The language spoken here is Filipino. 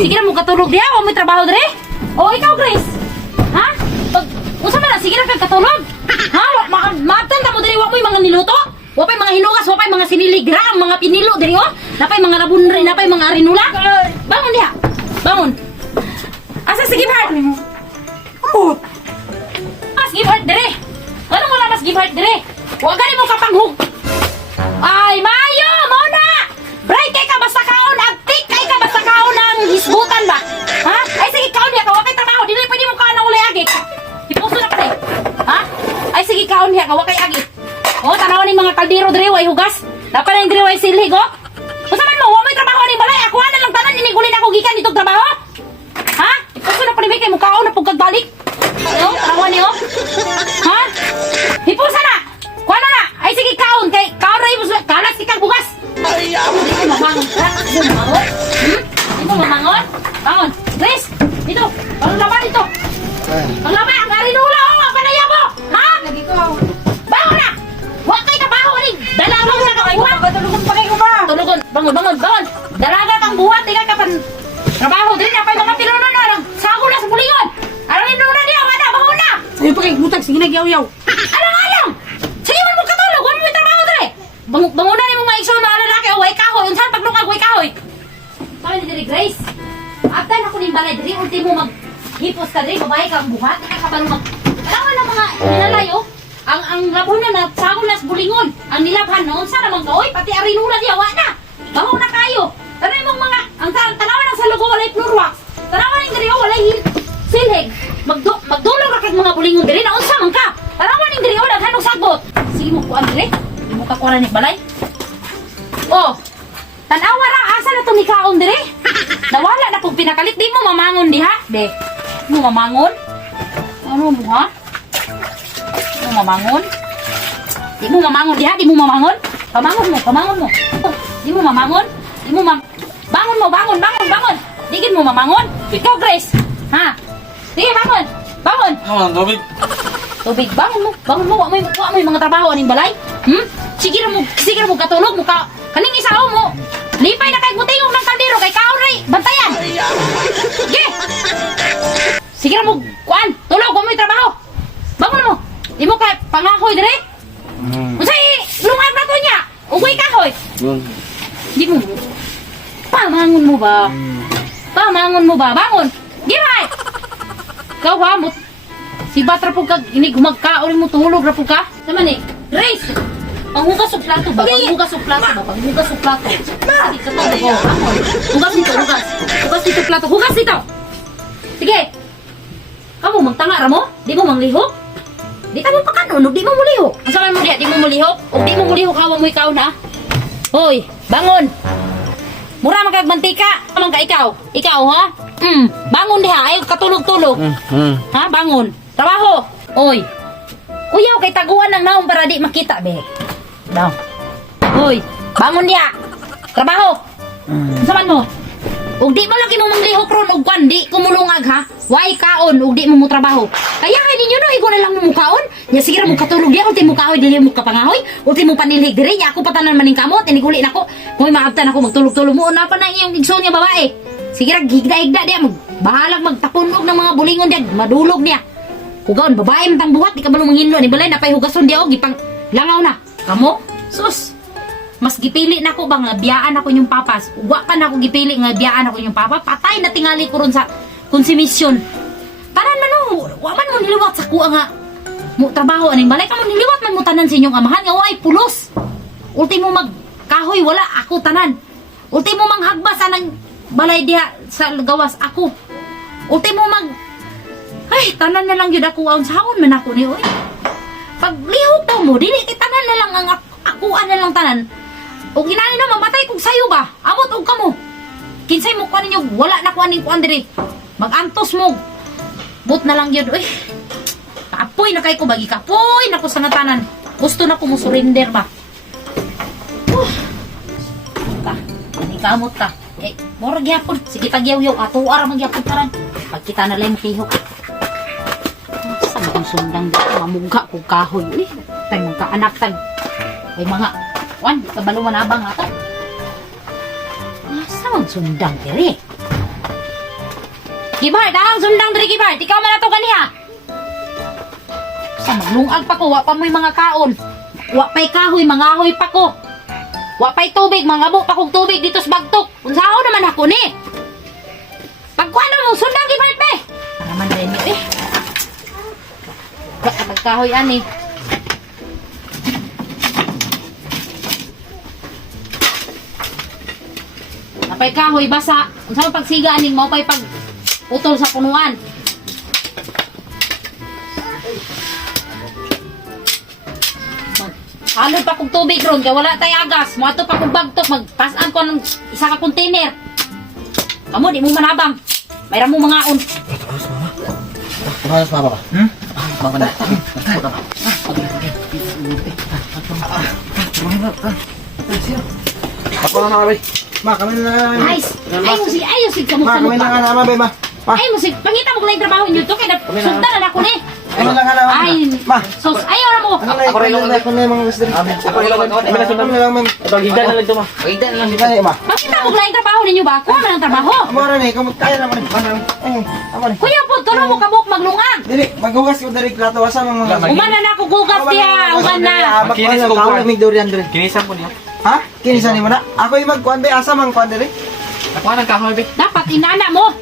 Sige na mo katulog diha, wa may trabaho dire. O ikaw, Grace. Ha? Pag unsa man na sige na kag katulog? Ha? Maabtan ta mo dire wa mo'y mga niluto? Wa pay mga hinugas, wa pay mga siniligra, ang mga pinilo dire oh. Napay mga labunri, napay mga arinula. Bangon diha. Bangon. Asa sige Bart? Amot. Mas give heart dire. Ano wala mas give heart dire? Wa gani mo kapanghug. Ay, Mayo, mo na. Bright kay ka basta kaon, abtik kay ka basta kaon ang hisbutan ba? Ha? Ay sige kaon diha ka, wa kay trabaho, dili pwede mo kaon ang ulay agi. Ipuso na ka ha? Ay sige kaon diha ka, wa kay agi. Oh, tanawan ni mga kaldero dire way hugas. Dapat na dire way silhig oh. Unsa man mo, wa may trabaho ni balay, ako na lang tanan inigulin ako gikan dito trabaho. Ha? Ipuso na pa ni kay mo kaon na pugkag balik. Oh, tanawan ni oh. Ha? Ipuso na. Kuha na. Ay sige kaon kay kaon ra imos kalas ikang bugas. Ay, amot. Di mo mamangon ka? Di mo mamangon? Di mo mamangon? Bangon. Grace, dito. Panglaba dito. Panglaba, ang arinula oh, ang panaya mo. Ha? Lagi ko. Bangon na. Huwag kayo trabaho rin. Dalaga mo na kang buhat. Patulugon pa kayo ba? Tulugon. Bangon, bangon, bangon. Dalaga kang buhat. Ika ka pan trabaho. Dili na pa yung mga pinuno na. Sago na sa bulingon. Ano rin na niya? Wala, bangon na. Sa'yo pa kayo butag. Sige na, yaw-yaw. Alang-alang. Sige man mo katulog. Huwag mo may trabaho dali. Bangunan ni mo mga iso na lalaki. O, way kahoy. Unsan paglungag, way kahoy. Sabi ni Diri Grace. After ako ning balay, Diri, ulti mo maghipos ka, Diri. Babae ka ang buhat. Nakakabalo mag... Alam na mga ninalayo. Ang labon na sago na sa bulingon. Ang nilabhan noon. Sana mang kaoy. Pati arinula di awa na. Baho na kayo. Tanay mong mga... Ang tanawan ng sa lugo, walay floor wax. Tanawan ng Diri, walay silhig. Magdulog ra kag mga bulingon, Diri. Naunsa man ka. Tanawan ng Diri, wala hanong sagot. Sige mo kuan, Diri. Di mo kakuha ni balay. Oh, tanawa ra, asa na itong nikaon dire? Nawala na kung pinakalit. Di mo mamangon diha, be. Di mo mamangon? Ano mo ha? Di mo mamangon? Di mo mamangon diha, di mo mamangon? Pamangon mo, pamangon mo. Oh, di mo mamangon? Di mo bangon mo, bangon, bangon, bangon. Digin mo mamangon? Ikaw, Grace. Ha? Sige, bangon. Bangon. Naman, Tobig. Tubig, bangon mo. Bangon mo, wa mo yung mga trabaho aning balay. Sige ra mo katulog mo ka. Kaning isao mo. Lipay na kay butingog ng kaldero kay kaoray. Bantayan. Sige. Sige ra mo kuan. Tulog mo may trabaho. Bangon mo. Di mo kay pangahoy dire. Unsay lungag na to niya. Ugoy kahoy. Di mo. Pamangon mo ba? Pamangon mo ba? Bangon. Gimay. Kau ha mo. Si Batra po kag inig magkaon mo tulog ra po ka. Sama ni. Grace. Panghugas og plato ba? Panghugas og plato ba? Panghugas og plato. Sige ka to. Hugas dito, hugas. Hugas dito plato. Hugas dito. Sige. Kamu magtanga ra mo? Di mo manglihok? Di ta mo pakanon, di mo mulihok. Asa man mo diha? Di mo mulihok? Og di mo mulihok hawa mo ikaw na. Hoy, bangon. Mura man kag mantika. Man ka ikaw. Ikaw ha? Bangon diha. Ay katulog-tulog. Ha, bangon. Trabaho. Oy. Kuyaw kay taguan ng naong para di makita be. Daw. Hoy, bangon diha. Trabaho. Saman mo. Ug di mo lagi mo manglihok ron og kwan di kumulungag ha. Why kaon ug di mo trabaho. Kaya kay ninyo no igo na lang mo kaon. Nya sige ra mo katulog diha ulti mo kahoy dili mo kapangahoy. Ulti mo panilhig diri nya ako patanan maning kamot iniguli nako. Moy maabtan ako magtulog-tulog mo na pa na iyang igsoon nga babae. Sige ra gigda-igda diha bahalag magtapunog ng mga bulingon diha madulog niya. Hugaon, babae man tang buhat, di ka balong manginlo. Ni balay, napay hugason di ako, gipang langaw na. Kamo? Sus! Mas gipili na ko ba nga biyaan ako yung papas. Uwa pa na ako gipili nga biyaan ako yung papa. Patay na tingali ko ron sa konsumisyon. Tanan man no, wa man mo niliwat sa kuha nga. Mo trabaho aning balay ka mo niliwat man mo tanan sa inyong amahan nga way pulos. Ultimo magkahoy, wala ako tanan. Ultimo manghagbas anang balay diha sa gawas ako. Ultimo ay, tanan na lang yun ako ang sahon man ako ni oy. Pag lihok daw mo, dili kay tanan na lang ang akuan na lang tanan. O ginani na mamatay kog sayo ba? Amot og kamo. Kinsay mo kuan ninyo, wala na kuan ning kuan diri. Magantos mo. But na lang yun, oy. Kaapoy na kay ko bagi kapoy na ko sa ngatanan. Gusto na ko mo surrender ba? Ka, hindi kamot ka. Eh, mora gyapon. Sige tagyaw-yaw ato ara magyapon taran. Pagkita na lang tihok. Ang sundang dito, mamugga ko kahoy. Tay mga kaanak tag. Ay mga, wan, kabaluan abang ato. Asa ang sundang diri? Gibard, ang sundang diri Gibard. Ikaw man ato kaniya. Sa maglungag pa ko, wa pa mo'y mga kaon. Wa pa'y kahoy, mangahoy pa ko. Wa pa'y tubig, mangabo pa kong tubig dito sa bagtok. Unsaon naman ako ni? Pagkuha mo, sundang Gibard be. Para man rin eh. Wa ka magkahoy ani. Napay kahoy basa. Unsa man pagsiga aning mao pay pag utol sa punuan. Halod pa kong tubig ron kay wala tay agas. Moadto pa kong bagtok magtasan ko ng isa ka container. Kamo di mo manabang. Mayra mo mga on. Malas mama ka. Mama na. Ako na mga bay. Ma, kami na nga. Nice. Ay musig kamo Ma, kami na nga naman bay, ma. Ma, Ay musig pangita mo lang trabaho niyo to kay sugdan na ako ni. kami na nga naman. Ay. Ma, So ayaw na mo. ano na ako rin ako na yung mga gusto rin. Ako rin ako na lang, ma'am. Pagigdan na lang ito ma. Pagigdan na lang. Hindi ma. Pangita mo lang trabaho ninyo ba? Kuha man ang trabaho. Amo rin eh, kaya naman eh. Amo rin. Kuya po, tulong mo kabuk maglungag. Dili, maghugas ko dari plato asa mga Uman na ako gugas diya, uman na. Makinis ko ko mig durian diri. Kinisan ko niya. Ha? Kinisan ni mo na? Ako yung magkuan be asa mang kuan diri. Ako ang kahoy be. Dapat inana mo.